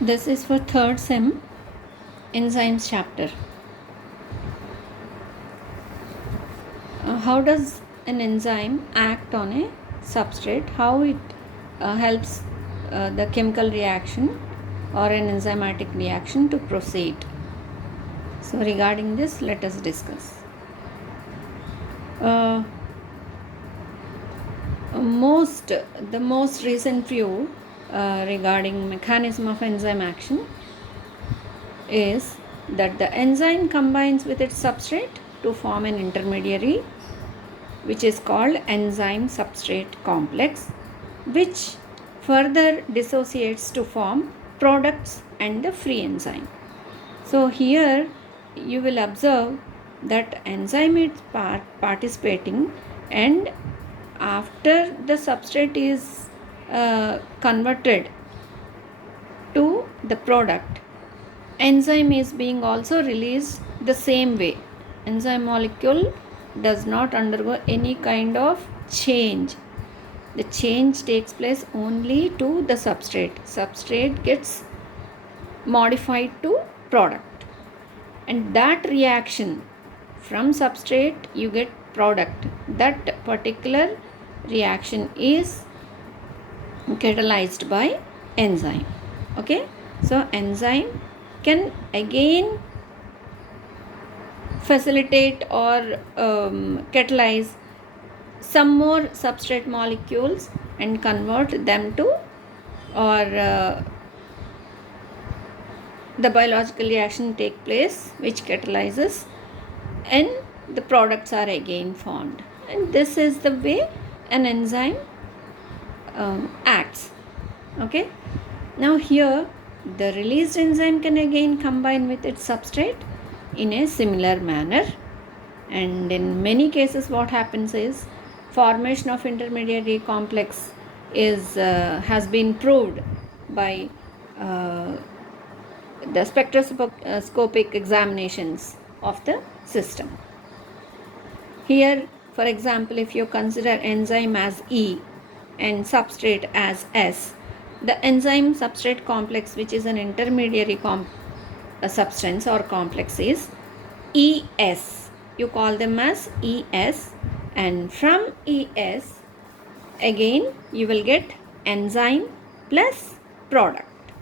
This is for third sem enzymes chapter. How does an enzyme act on a substrate? How it helps the chemical reaction or an enzymatic reaction to proceed? So regarding this, let us discuss. The most recent view regarding mechanism of enzyme action is that the enzyme combines with its substrate to form an intermediary which is called enzyme substrate complex, which further dissociates to form products and the free enzyme. So here you will observe that enzyme is participating, and after the substrate is converted to the product, enzyme is being also released the same way. Enzyme molecule does not undergo any kind of change. The change takes place only to the substrate. Substrate gets modified to product, and that reaction from substrate you get product. That particular reaction is catalyzed by enzyme. Okay, so enzyme can again facilitate or catalyze some more substrate molecules and convert them to, or the biological reaction take place which catalyzes and the products are again formed. And this is the way an enzyme acts. Okay, now here the released enzyme can again combine with its substrate in a similar manner, and in many cases what happens is formation of intermediary complex is has been proved by the spectroscopic examinations of the system. Here, for example, if you consider enzyme as E and substrate as S, the enzyme substrate complex, which is an intermediary substance or complex, is ES. You call them as ES, and from ES again you will get enzyme plus product.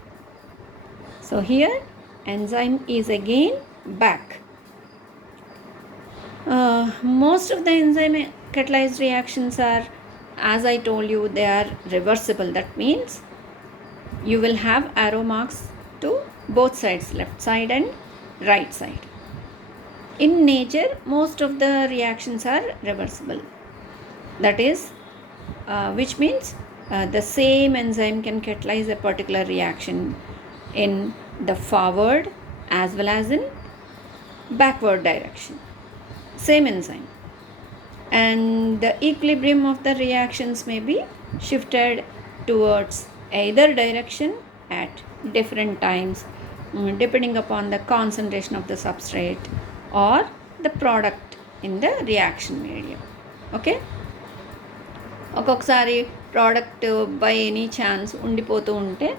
So here enzyme is again back. Most of the enzyme catalyzed reactions are, as I told you, they are reversible. That means you will have arrow marks to both sides, left side and right side. In nature, most of the reactions are reversible. That is, which means the same enzyme can catalyze a particular reaction in the forward as well as in backward direction. Same enzyme. And the equilibrium of the reactions may be shifted towards either direction at different times, depending upon the concentration of the substrate or the product in the reaction medium. Okay, ఒక్కొక్కసారి product by any chance ఉండిపోతూ ఉంటే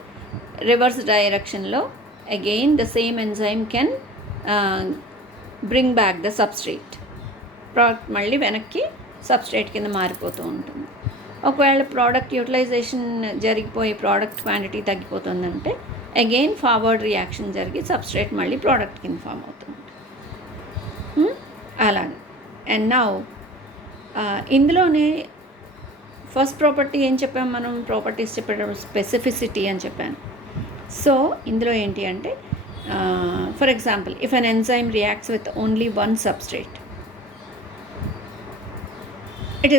reverse డైరెక్షన్లో again the same enzyme can bring back the substrate. Product మళ్ళీ వెనక్కి substrate కింద మారిపోతూ ఉంటుంది. ఒకవేళ ప్రోడక్ట్ యూటిలైజేషన్ జరిగిపోయి ప్రోడక్ట్ క్వాంటిటీ తగ్గిపోతుందంటే అగైన్ ఫార్వర్డ్ రియాక్షన్ జరిగి సబ్స్ట్రేట్ మళ్ళీ ప్రోడక్ట్ కింద ఫామ్ అవుతుంది. అలాగే. అండ్ నౌ ఇందులోనే ఫస్ట్ ప్రాపర్టీ ఏం చెప్పాము మనం? ప్రాపర్టీస్ చెప్పేటప్పుడు స్పెసిఫిసిటీ అని చెప్పాను. సో ఇందులో ఏంటి అంటే, for example, if an enzyme reacts with only one substrate, it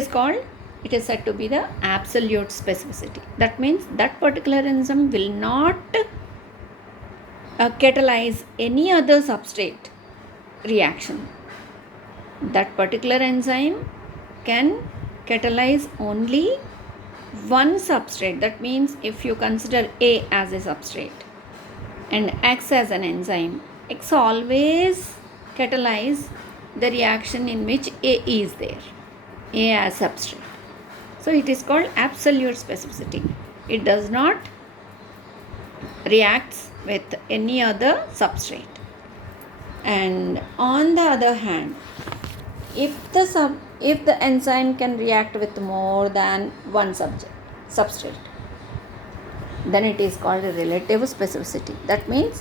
is said to be the absolute specificity. That means that particular enzyme will not catalyze any other substrate reaction. That particular enzyme can catalyze only one substrate. That means if you consider A as a substrate and X as an enzyme, X always catalyze the reaction in which A is there, A as substrate. So it is called absolute specificity. It does not reacts with any other substrate. And on the other hand, if the enzyme can react with more than one substrate, then it is called a relative specificity. That means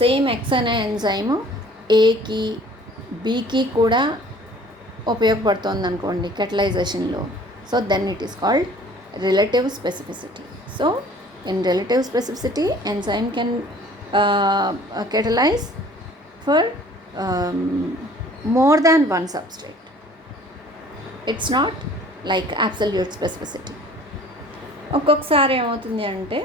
same X అనే enzyme ఏకి బీకి కూడా ఉపయోగపడుతుంది అనుకోండి కెటలైజేషన్లో. So then it is called relative specificity. So in relative specificity enzyme can catalyze for more than one substrate. It's not like absolute specificity. ఒక్కొక్కసారి ఏమవుతుంది అంటే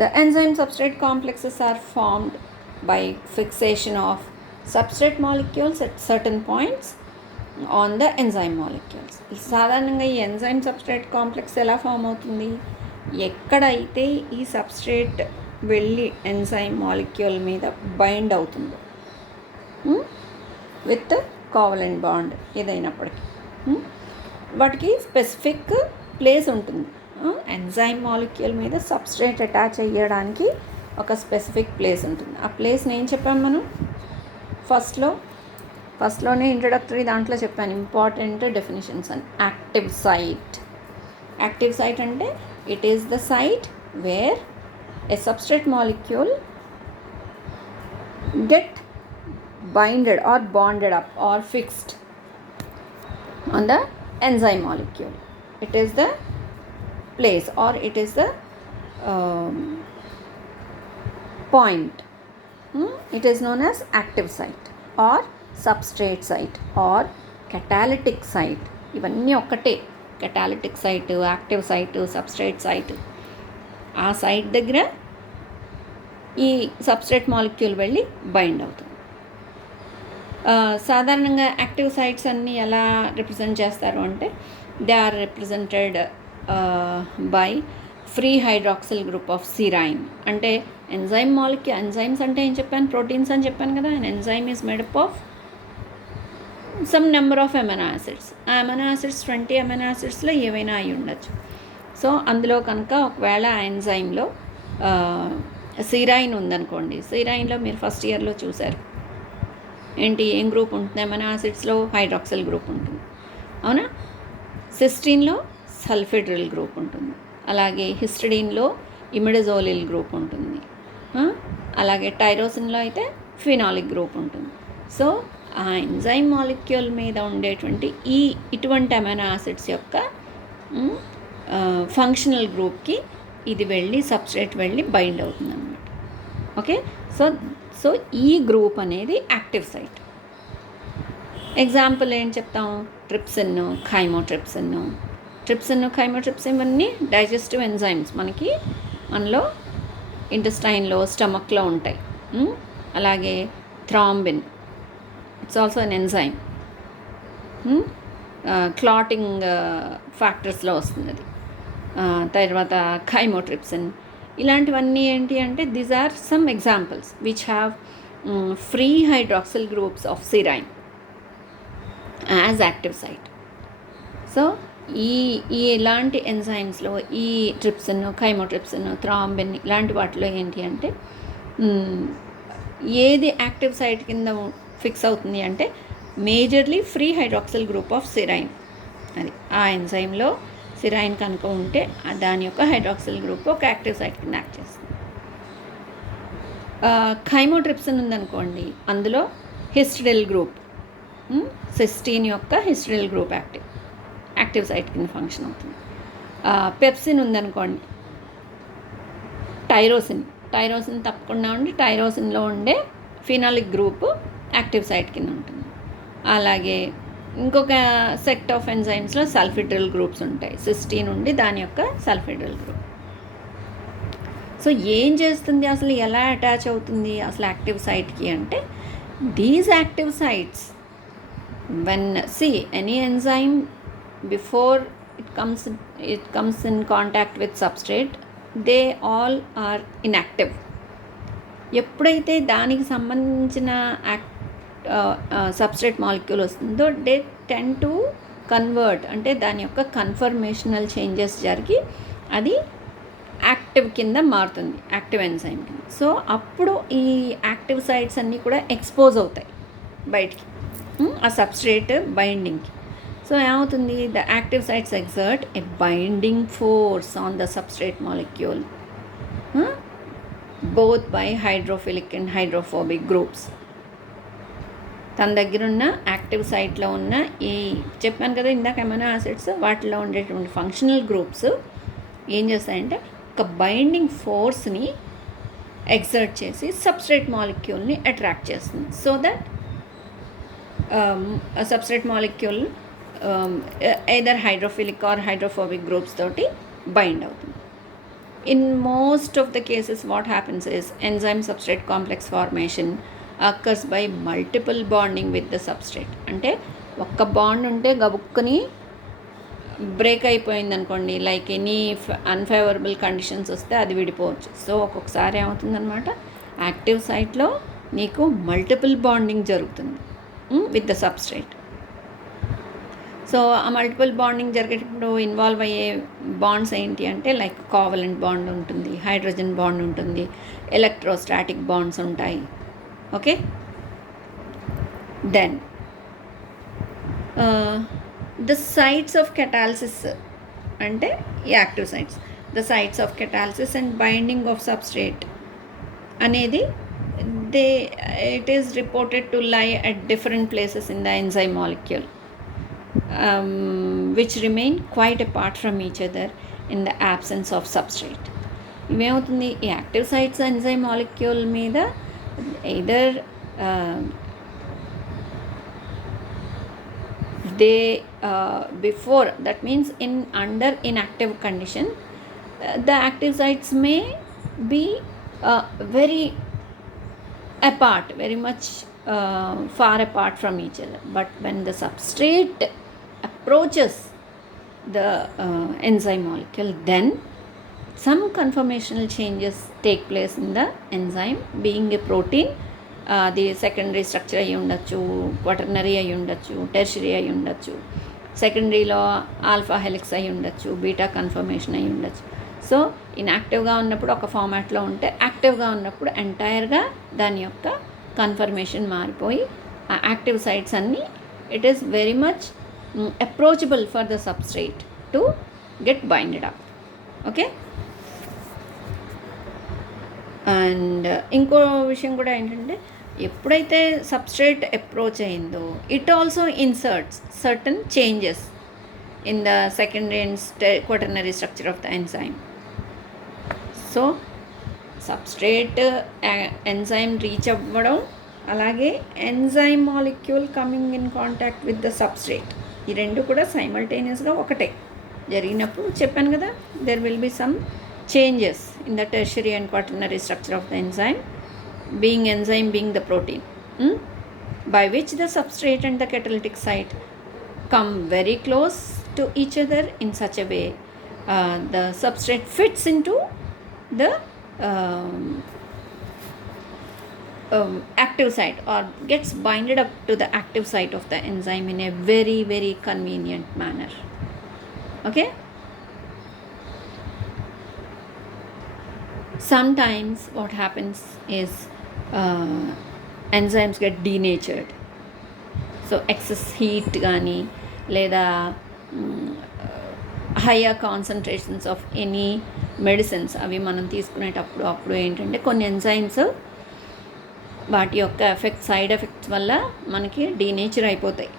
the enzyme substrate complexes are formed by fixation of substrate molecules at certain points on the enzyme molecules. సాధారణంగా ఈ enzyme substrate complex ఎలా ఫామ్ అవుతుంది, ఎక్కడైతే ఈ సబ్స్ట్రేట్ వెళ్ళి ఎంజైమ్ మాలిక్యూల్ మీద బైండ్ అవుతుందో విత్ కోవలెంట్ బాండ్ ఏదైనప్పటికీ వాటికి స్పెసిఫిక్ ప్లేస్ ఉంటుంది. ఎంజైమ్ మాలిక్యూల్ మీద సబ్స్ట్రేట్ అటాచ్ అయ్యడానికి ఒక స్పెసిఫిక్ ప్లేస్ ఉంటుంది. ఆ ప్లేస్ని ఏం చెప్పాము మనం ఫస్ట్లోనే ఇంట్రడక్టరీ దాంట్లో చెప్పాను ఇంపార్టెంట్ డెఫినేషన్స్ అని. యాక్టివ్ సైట్ అంటే it is the site where a substrate molecule get binded or bonded up or fixed on the enzyme molecule. It is the place or it is the point. It is known as active site or substrate site or catalytic site. ఇవన్నీ ఒక్కటే, catalytic site, active site, substrate site. ఆ సైట్ దగ్గర ఈ substrate molecule వెళ్ళి బైండ్ అవుతుంది. సాధారణంగా active sites అన్నీ ఎలా రిప్రజెంట్ చేస్తారు అంటే they are represented by free hydroxyl group of serine. అంటే ఎంజైమ్ మాలిక్యూల్, ఎంజైమ్స్ అంటే ఏం చెప్పాను, ప్రోటీన్స్ అని చెప్పాను కదా. And enzyme is made up of some number of amino acids. ఆ అమైనో యాసిడ్స్ 20 అమైనో యాసిడ్స్లో ఏవైనా అయి ఉండొచ్చు. సో అందులో కనుక ఒకవేళ ఆ ఎంజైమ్లో సిరైన్ ఉందనుకోండి, సిరైన్లో మీరు ఫస్ట్ ఇయర్లో చూశారు ఏంటి, ఏం గ్రూప్ ఉంటుంది అమైనో యాసిడ్స్లో, హైడ్రాక్సిల్ గ్రూప్ ఉంటుంది, అవునా. సిస్టీన్లో సల్ఫిడ్రిల్ గ్రూప్ ఉంటుంది, అలాగే హిస్టిడీన్లో ఇమిడజోలిల్ గ్రూప్ ఉంటుంది, అలాగే టైరోసిన్లో అయితే ఫినాలిక్ గ్రూప్ ఉంటుంది. సో ఆ ఎంజైమ్ మాలిక్యూల్ మీద ఉండేటువంటి ఇటువంటి అమైనో యాసిడ్స్ యొక్క ఫంక్షనల్ గ్రూప్కి ఇది వెళ్ళి సబ్స్ట్రేట్ వెళ్ళి బైండ్ అవుతుంది అన్నమాట. ఓకే, సో ఈ గ్రూప్ అనేది యాక్టివ్ సైట్. ఎగ్జాంపుల్ ఏం చెప్తాం, ట్రిప్సిన్, ఖైమోట్రిప్సిన్. ఖైమోట్రిప్సిన్ ఇవన్నీ డైజెస్టివ్ ఎంజైమ్స్ మనలో ఇంటెస్టైన్లో, స్టమక్లో ఉంటాయి. అలాగే thrombin, it's also an enzyme, clotting ఫ్యాక్టర్స్లో వస్తుంది అది. తర్వాత ఖైమోట్రిప్సిన్, ఇలాంటివన్నీ ఏంటి అంటే these are some examples which have free hydroxyl groups of serine as active site. So ఈ ఇలాంటి ఎంజైమ్స్లో ఈ ట్రిప్సిన్, ఖైమోట్రిప్సిన్, థ్రాంబిన్ ఇలాంటి వాటిలో ఏంటి అంటే ఏది యాక్టివ్ సైట్ కింద ఫిక్స్ అవుతుంది అంటే majorly free hydroxyl group of serine. అది ఆ ఎంజైమ్లో సిరైన్ కనుక ఉంటే దాని యొక్క హైడ్రాక్సిల్ గ్రూప్ ఒక యాక్టివ్ సైట్ కింద యాక్ట్ చేస్తుంది. ఖైమోట్రిప్సిన్ ఉందనుకోండి, అందులో హిస్టిడిల్ గ్రూప్, సిస్టీన్ యొక్క హిస్టిడిల్ గ్రూప్ యాక్టివ్ సైట్ కింద ఫంక్షన్ అవుతుంది. పెప్సిన్ ఉందనుకోండి, టైరోసిన్ తప్పకుండా ఉండి టైరోసిన్లో ఉండే ఫినాలిక్ గ్రూప్ యాక్టివ్ సైట్ కింద ఉంటుంది. అలాగే ఇంకొక సెట్ ఆఫ్ ఎంజైమ్స్లో సల్ఫిడ్రిల్ గ్రూప్స్ ఉంటాయి, సిస్టీన్ ఉండి దాని యొక్క సల్ఫిడ్రిల్ గ్రూప్. సో ఏం చేస్తుంది అసలు, ఎలా అటాచ్ అవుతుంది అసలు యాక్టివ్ సైట్కి అంటే these active sites when any enzyme before it comes in contact with substrate, they all are inactive. ఎప్పుడైతే దానికి సంబంధించిన సబ్స్ట్రేట్ మాలిక్యూల్ వస్తుందో దే టెండ్ టు కన్వర్ట్ అంటే దాని యొక్క కన్ఫర్మేషనల్ చేంజెస్ జరిగి అది యాక్టివ్ కింద మారుతుంది, యాక్టివ్ ఎంజైమ్ కింద. సో అప్పుడు ఈ యాక్టివ్ సైట్స్ అన్నీ కూడా ఎక్స్పోజ్ అవుతాయి బయటికి ఆ సబ్స్ట్రేట్ బైండింగ్కి. సో ఏమవుతుంది, the active sites exert a binding force on the substrate molecule both by hydrophilic and hydrophobic groups. తన దగ్గర ఉన్న యాక్టివ్ సైట్లో ఉన్న ఈ చెప్పాను కదా ఇందాక అమైనో యాసిడ్స్, వాటిలో ఉండేటువంటి ఫంక్షనల్ గ్రూప్స్ ఏం చేస్తాయంటే ఒక బైండింగ్ ఫోర్స్ని ఎగ్జర్ట్ చేసి సబ్స్ట్రేట్ మాలిక్యూల్ని అట్రాక్ట్ చేస్తుంది. So that substrate molecule either hydrophilic or hydrophobic groups తోటి బైండ్ అవుతుంది. In most of the cases what happens is enzyme substrate complex formation occurs by multiple bonding with the substrate. అంటే ఒక్క బాండ్ ఉంటే గబుక్కుని బ్రేక్ అయిపోయింది అనుకోండి, లైక్ ఎనీ అన్ఫేవరబుల్ కండిషన్స్ వస్తే అది విడిపోవచ్చు. సో ఒక్కొక్కసారి ఏమవుతుందన్నమాట, యాక్టివ్ సైట్లో నీకు మల్టిపుల్ బాండింగ్ జరుగుతుంది విత్ ద సబ్స్ట్రేట్. సో ఆ మల్టిపుల్ బాండింగ్ జరిగేటప్పుడు ఇన్వాల్వ్ అయ్యే బాండ్స్ ఏంటి అంటే లైక్ కోవలెంట్ బాండ్ ఉంటుంది, హైడ్రోజన్ బాండ్ ఉంటుంది, ఎలక్ట్రోస్టాటిక్ బాండ్స్ ఉంటాయి. Okay, then the sites of catalysis అంటే active sites, the sites of catalysis and binding of substrate అనేది it is reported to lie at different places in the enzyme molecule which remain quite apart from each other in the absence of substrate. ఇవేమవుతుంది, ఈ active sites enzyme molecule మీద either they before that means under inactive condition the active sites may be very apart, very much far apart from each other. But when the substrate approaches the enzyme molecule, then some conformational changes take place in the enzyme. Being a protein, the secondary structure అయ్యి ఉండొచ్చు, quaternary అయ్యి ఉండొచ్చు, tertiary అయ్యి ఉండొచ్చు, సెకండరీలో alpha helix అయ్యి ఉండొచ్చు, beta confirmation అయ్యి ఉండొచ్చు. సో ఇన్యాక్టివ్గా ఉన్నప్పుడు ఒక ఫార్మాట్లో ఉంటే, యాక్టివ్గా ఉన్నప్పుడు ఎంటైర్గా దాని యొక్క కన్ఫర్మేషన్ మారిపోయి ఆ యాక్టివ్ సైట్స్ అన్నీ it is very much approachable for the substrate to get binded up. Okay, and ఇంకో విషయం కూడా ఏంటంటే ఎప్పుడైతే సబ్స్ట్రేట్ అప్రోచ్ అయిందో it also inserts certain changes in the secondary and quaternary structure of the enzyme. So substrate enzyme reach అవ్వడం, అలాగే enzyme molecule coming in contact with the substrate, ఈ రెండు కూడా సైమల్టేనియస్గా ఒకటే జరిగినప్పుడు చెప్పాను కదా, there will be some changes in the tertiary and quaternary structure of the enzyme being the protein by which the substrate and the catalytic site come very close to each other in such a way the substrate fits into the active site or gets binded up to the active site of the enzyme in a very very convenient manner. Okay, sometimes what happens is enzymes get denatured. So excess heat కానీ లేదా higher concentrations of any medicines అవి మనం తీసుకునేటప్పుడు అప్పుడు ఏంటంటే కొన్ని ఎంజైమ్స్ వాటి యొక్క సైడ్ ఎఫెక్ట్స్ వల్ల మనకి డీనేచర్ అయిపోతాయి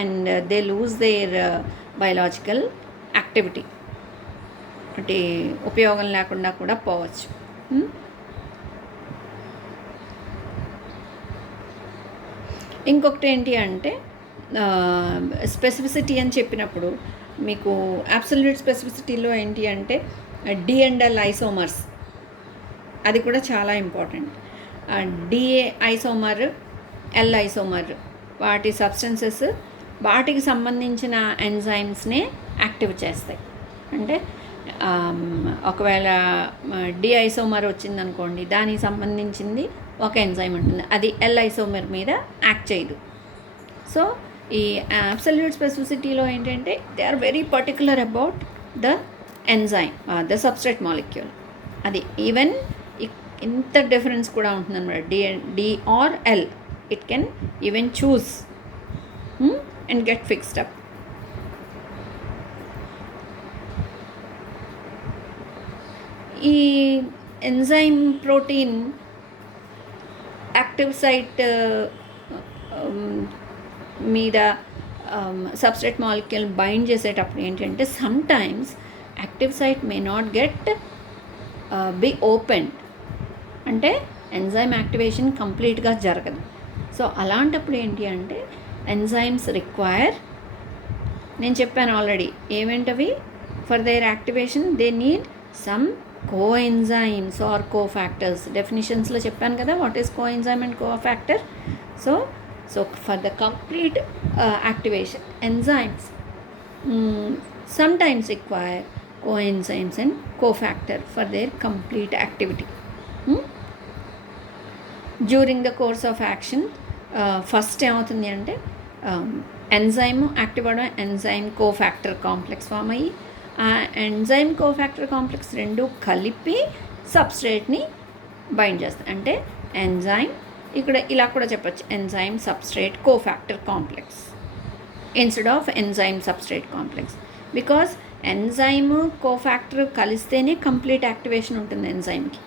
and they lose their biological activity, అంటే ఉపయోగం లేకుండా కూడా పోవచ్చు. ఇంకొకటి ఏంటి అంటే స్పెసిఫిసిటీ అని చెప్పినప్పుడు మీకు అబ్సల్యూట్ స్పెసిఫిసిటీలో ఏంటి అంటే డి అండ్ ఎల్ ఐసోమర్స్, అది కూడా చాలా important. D isomer, L isomer వాటి సబ్స్టెన్సెస్ వాటికి సంబంధించిన ఎంజైమ్స్నే యాక్టివ్ చేస్తాయి. అంటే ఒకవేళ డి ఐసోమర్ వచ్చిందనుకోండి, దానికి సంబంధించింది ఒక ఎంజైమ్ ఉంటుంది, అది ఎల్ ఐసోమర్ మీద యాక్ట్ చేయదు. సో ఈ అబ్సల్యూట్ స్పెసిఫిసిటీలో ఏంటంటే they are very particular about the enzyme, the substrate molecule. అది ఈవెన్ ఇంత డిఫరెన్స్ కూడా ఉంటుందన్నమాట. D or L, it can even choose and get fixed up. ఈ ఎంజైమ్ ప్రోటీన్ యాక్టివ్ సైట్ మీద సబ్స్ట్రేట్ మాలిక్యూల్ బైండ్ చేసేటప్పుడు ఏంటంటే sometimes active site may not get be open, అంటే enzyme activation కంప్లీట్గా జరగదు. సో అలాంటప్పుడు ఏంటి అంటే ఎంజైమ్స్ రిక్వైర్, నేను చెప్పాను ఆల్రెడీ ఏమేంటవి, for their activation they need some coenzymes or cofactors. డెఫినిషన్స్లో చెప్పాను కదా what is coenzyme and cofactor. So for the complete activation enzymes sometimes require coenzymes and cofactor for their complete activity. During the course of action first ఏమవుతుంది అంటే enzyme active అవ్వడం, enzyme cofactor complex form అయ్యి ఆ enzyme cofactor complex రెండు కలిపి సబ్స్ట్రేట్ని బైండ్ చేస్తాయి. అంటే ఎంజైమ్, ఇక్కడ ఇలా కూడా చెప్పచ్చు, enzyme substrate cofactor complex instead of enzyme substrate complex. Because enzyme cofactor కలిస్తేనే కంప్లీట్ యాక్టివేషన్ ఉంటుంది ఎంజైమ్కి.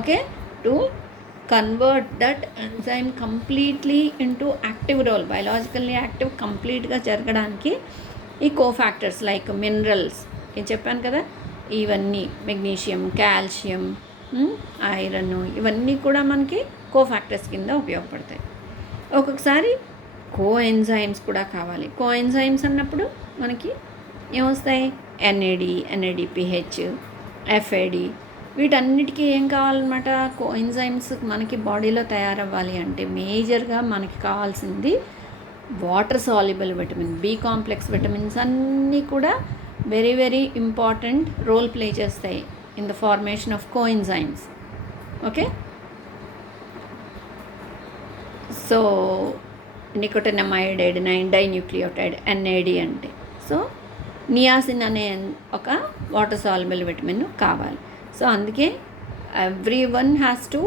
Okay, to convert that enzyme completely into active role, biologically active కంప్లీట్గా జరగడానికి ఈ కోఫాక్టర్స్ లైక్ మినరల్స్ నేను చెప్పాను కదా, ఇవన్నీ మెగ్నీషియం, కాల్షియం, ఐరన్, ఇవన్నీ కూడా మనకి కోఫాక్టర్స్ కింద ఉపయోగపడతాయి. ఒక్కొక్కసారి కోఎంజైమ్స్ కూడా కావాలి. కోఎంజైమ్స్ అన్నప్పుడు మనకి ఏమొస్తాయి, ఎన్ఏడి, ఎన్ఏడిపిహెచ్, ఎఫ్ఏడి, వీటన్నిటికీ ఏం కావాలన్నమాట, కోఎంజైమ్స్ మనకి బాడీలో తయారవ్వాలి అంటే మేజర్గా మనకి కావాల్సింది water soluble vitamin, B complex vitamins అన్నీ కూడా very very important role play చేస్తాయి in the formation of coenzymes. Okay, so nicotinamide adenine dinucleotide NAD అంటే, సో నియాసిన్ అనే ఒక వాటర్ సాల్యుబుల్ విటమిన్ కావాలి. సో అందుకే every one has to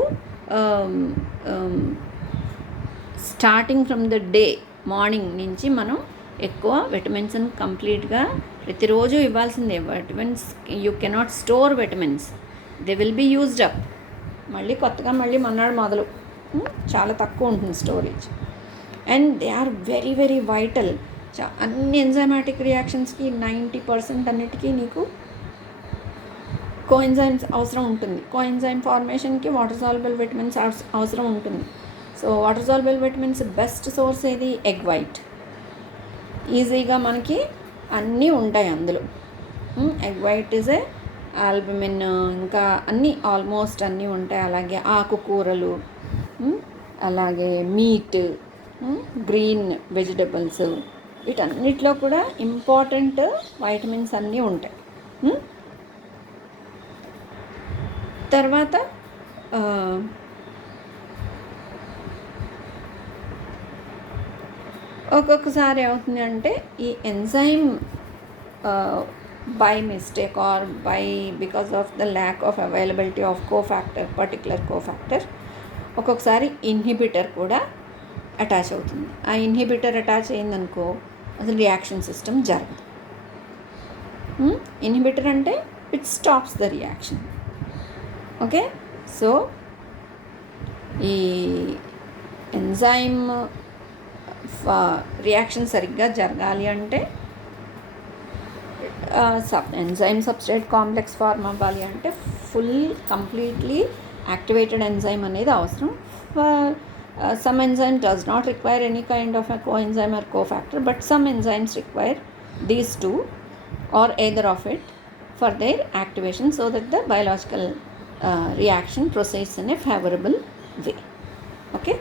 starting from the day, morning నుంచి మనం ఎక్కువ విటమిన్స్ని కంప్లీట్గా ప్రతిరోజు ఇవ్వాల్సిందే. Vitamins you cannot store vitamins, they will be used up. మళ్ళీ కొత్తగా మళ్ళీ మన్నాడు మొదలు చాలా తక్కువ ఉంటుంది storage. And they are very very vital. అన్ని ఎంజైమాటిక్ రియాక్షన్స్కి 90% అన్నిటికీ నీకు కోఎంజైమ్స్ అవసరం ఉంటుంది. కోఎంజైమ్ ఫార్మేషన్కి వాటర్ సాల్యుబుల్ విటమిన్స్ అవసరం ఉంటుంది. So water soluble vitamins best source ఏది, ఎగ్ వైట్. ఈజీగా మనకి అన్నీ ఉంటాయి అందులో. Egg white is a albumin, ఇంకా అన్నీ ఆల్మోస్ట్ అన్నీ ఉంటాయి. అలాగే ఆకుకూరలు, అలాగే మీట్, గ్రీన్ వెజిటబుల్స్, వీటన్నిటిలో కూడా ఇంపార్టెంట్ వైటమిన్స్ అన్నీ ఉంటాయి. తర్వాత ఒక్కొక్కసారి ఏమవుతుంది అంటే ఈ enzyme by mistake are because of the lack of availability of cofactor, particular cofactor, ఒక్కొక్కసారి ఇన్హిబిటర్ కూడా అటాచ్ అవుతుంది. ఆ ఇన్హిబిటర్ అటాచ్ అయిందనుకో అసలు రియాక్షన్ సిస్టమ్ జరగదు. ఇన్హిబిటర్ అంటే it stops the reaction. Okay, so ఈ ఎంజైమ్ రియాక్షన్ సరిగ్గా జరగాలి అంటే ఎంజైమ్ సబ్స్ట్రేట్ కాంప్లెక్స్ ఫార్మ్ అవ్వాలి అంటే ఫుల్ కంప్లీట్లీ యాక్టివేటెడ్ ఎంజైమ్ అనేది అవసరం. Some enzyme does not require any kind of a coenzyme or cofactor, but some enzymes require these two or either of it for their activation so that the biological reaction proceeds in a favorable way. Okay.